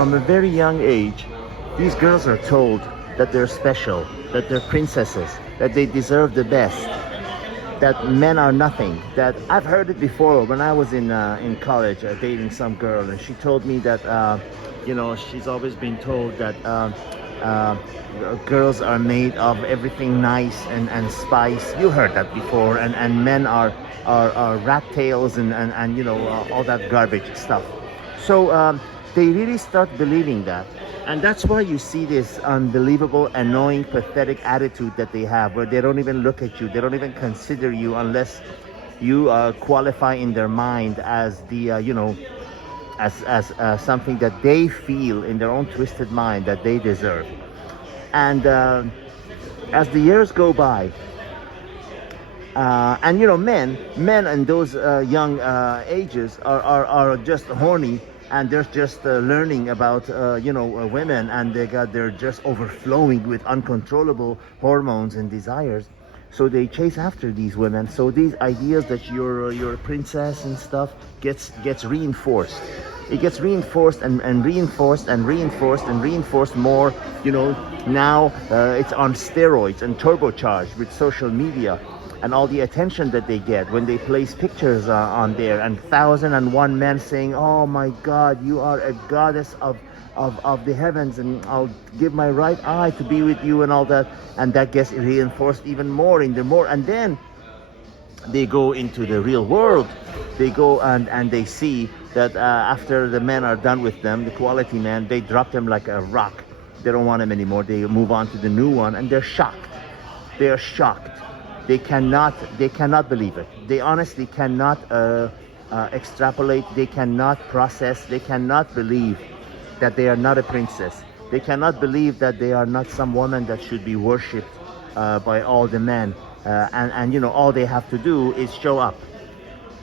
from a very young age, these girls are told that they're special, that they're princesses, that they deserve the best, that men are nothing. That I've heard it before when I was in college, dating some girl, and she told me that she's always been told that uh, girls are made of everything nice and spice. You heard that before, and men are rat tails and all that garbage stuff. So they really start believing that. And that's why you see this unbelievable, annoying, pathetic attitude that they have, where they don't even look at you, they don't even consider you unless you qualify in their mind as the, as something that they feel in their own twisted mind that they deserve. And as the years go by, and men in those young ages are just horny, and they're just learning about women, and they're just overflowing with uncontrollable hormones and desires. So they chase after these women. So these ideas that you're a princess and stuff gets reinforced. It gets reinforced and reinforced and reinforced and reinforced more. Now it's on steroids and turbocharged with social media and all the attention that they get when they place pictures on there, and 1,001 men saying, "Oh my God, you are a goddess of the heavens, and I'll give my right eye to be with you," and all that. And that gets reinforced even more in the more. And then they go into the real world. They go and they see that after the men are done with them, the quality men, they drop them like a rock. They don't want them anymore. They move on to the new one, and they're shocked. They are shocked. They cannot believe it. They honestly cannot extrapolate. They cannot process. They cannot believe that they are not a princess. They cannot believe that they are not some woman that should be worshipped by all the men. And all they have to do is show up.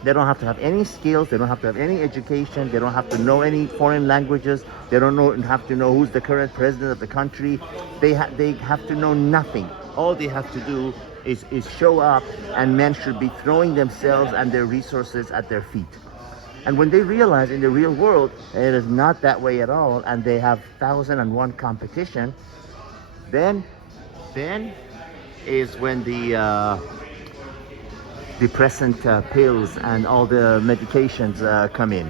They don't have to have any skills. They don't have to have any education. They don't have to know any foreign languages. They don't have to know who's the current president of the country. They have to know nothing. All they have to do is show up, and men should be throwing themselves and their resources at their feet. And when they realize in the real world it is not that way at all, and they have 1,001 competition, then is when the depressant pills and all the medications come in.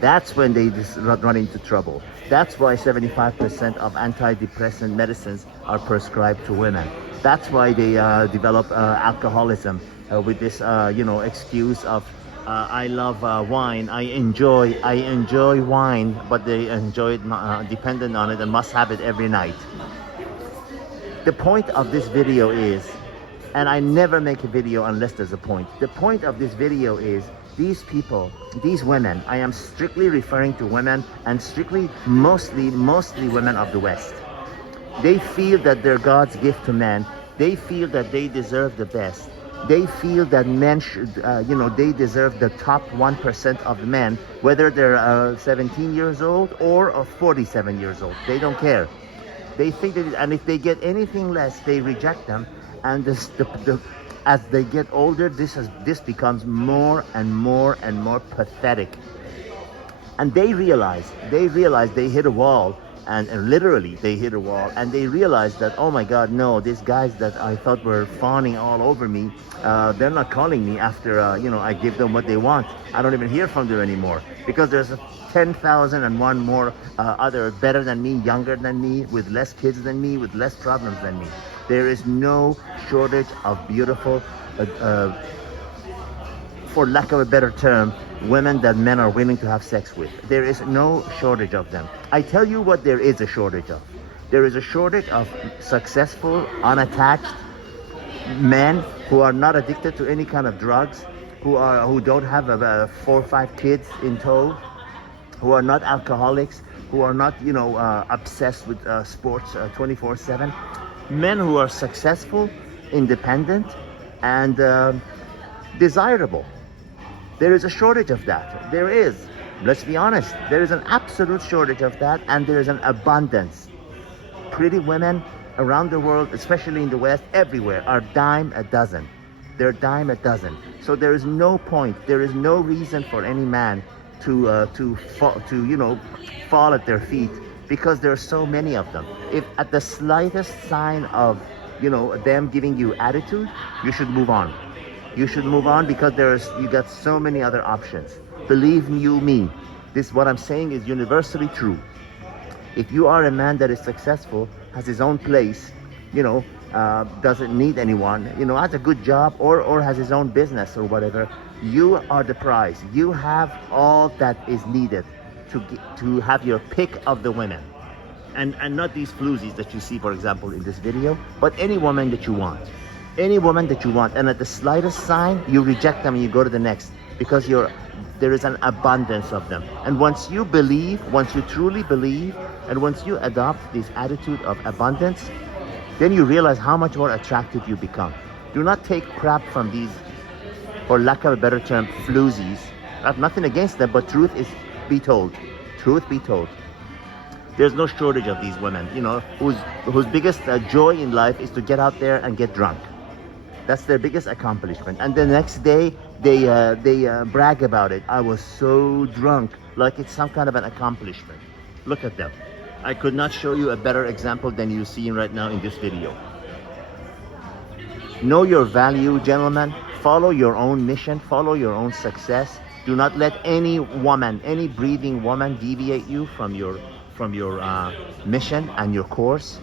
That's when they just run into trouble. That's why 75% of antidepressant medicines are prescribed to women. That's why they develop alcoholism with this excuse of I love wine, I enjoy wine, but they enjoy it dependent on it and must have it every night. The point of this video is, and I never make a video unless there's a point. The point of this video is these people, these women, I am strictly referring to women, and strictly mostly women of the West. They feel that they're God's gift to men. They feel that they deserve the best. They feel that men should, they deserve the top 1% of the men, whether they're 17 years old or 47 years old. They don't care. They think that, and if they get anything less, they reject them. And as they get older, this becomes more and more and more pathetic. And they realize they hit a wall. And literally they hit a wall, and they realized that, oh my God, no, these guys that I thought were fawning all over me, they're not calling me after I give them what they want. I don't even hear from them anymore, because there's 10,001 more other better than me, younger than me, with less kids than me, with less problems than me. There is no shortage of beautiful, for lack of a better term, women that men are willing to have sex with. There is no shortage of them. I tell you what there is a shortage of. There is a shortage of successful, unattached men who are not addicted to any kind of drugs, who don't have 4 or 5 kids in tow, who are not alcoholics, who are not obsessed with sports 24/7. Men who are successful, independent, and desirable. There is a shortage of that. There is. Let's be honest. There is an absolute shortage of that, and there is an abundance. Pretty women around the world, especially in the West, everywhere, are dime a dozen. They're dime a dozen. So there is no point, there is no reason for any man fall at their feet, because there are so many of them. If at the slightest sign of them giving you attitude, you should move on. You should move on, because you got so many other options. Believe you me, this what I'm saying is universally true. If you are a man that is successful, has his own place, doesn't need anyone, has a good job, or has his own business or whatever, you are the prize. You have all that is needed to have your pick of the women. And not these floozies that you see, for example, in this video, but any woman that you want. Any woman that you want. And at the slightest sign, you reject them and you go to the next, because there is an abundance of them. And once you truly believe, and once you adopt this attitude of abundance, then you realize how much more attractive you become. Do not take crap from these, for lack of a better term, floozies. I have nothing against them, but truth be told. There's no shortage of these women, whose biggest joy in life is to get out there and get drunk. That's their biggest accomplishment. And the next day, they brag about it. I was so drunk, like it's some kind of an accomplishment. Look at them. I could not show you a better example than you're seeing right now in this video. Know your value, gentlemen. Follow your own mission. Follow your own success. Do not let any woman, any breathing woman, deviate you from your mission and your course.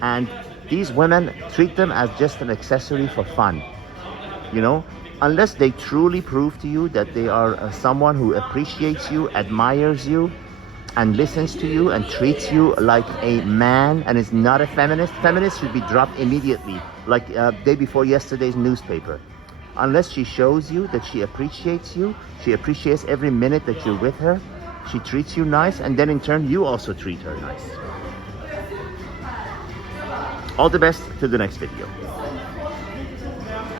And these women, treat them as just an accessory for fun. Unless they truly prove to you that they are someone who appreciates you, admires you, and listens to you and treats you like a man, and is not a feminist. Feminists should be dropped immediately, like day before yesterday's newspaper. Unless she shows you that she appreciates you, she appreciates every minute that you're with her, she treats you nice, and then in turn you also treat her nice. All the best to the next video.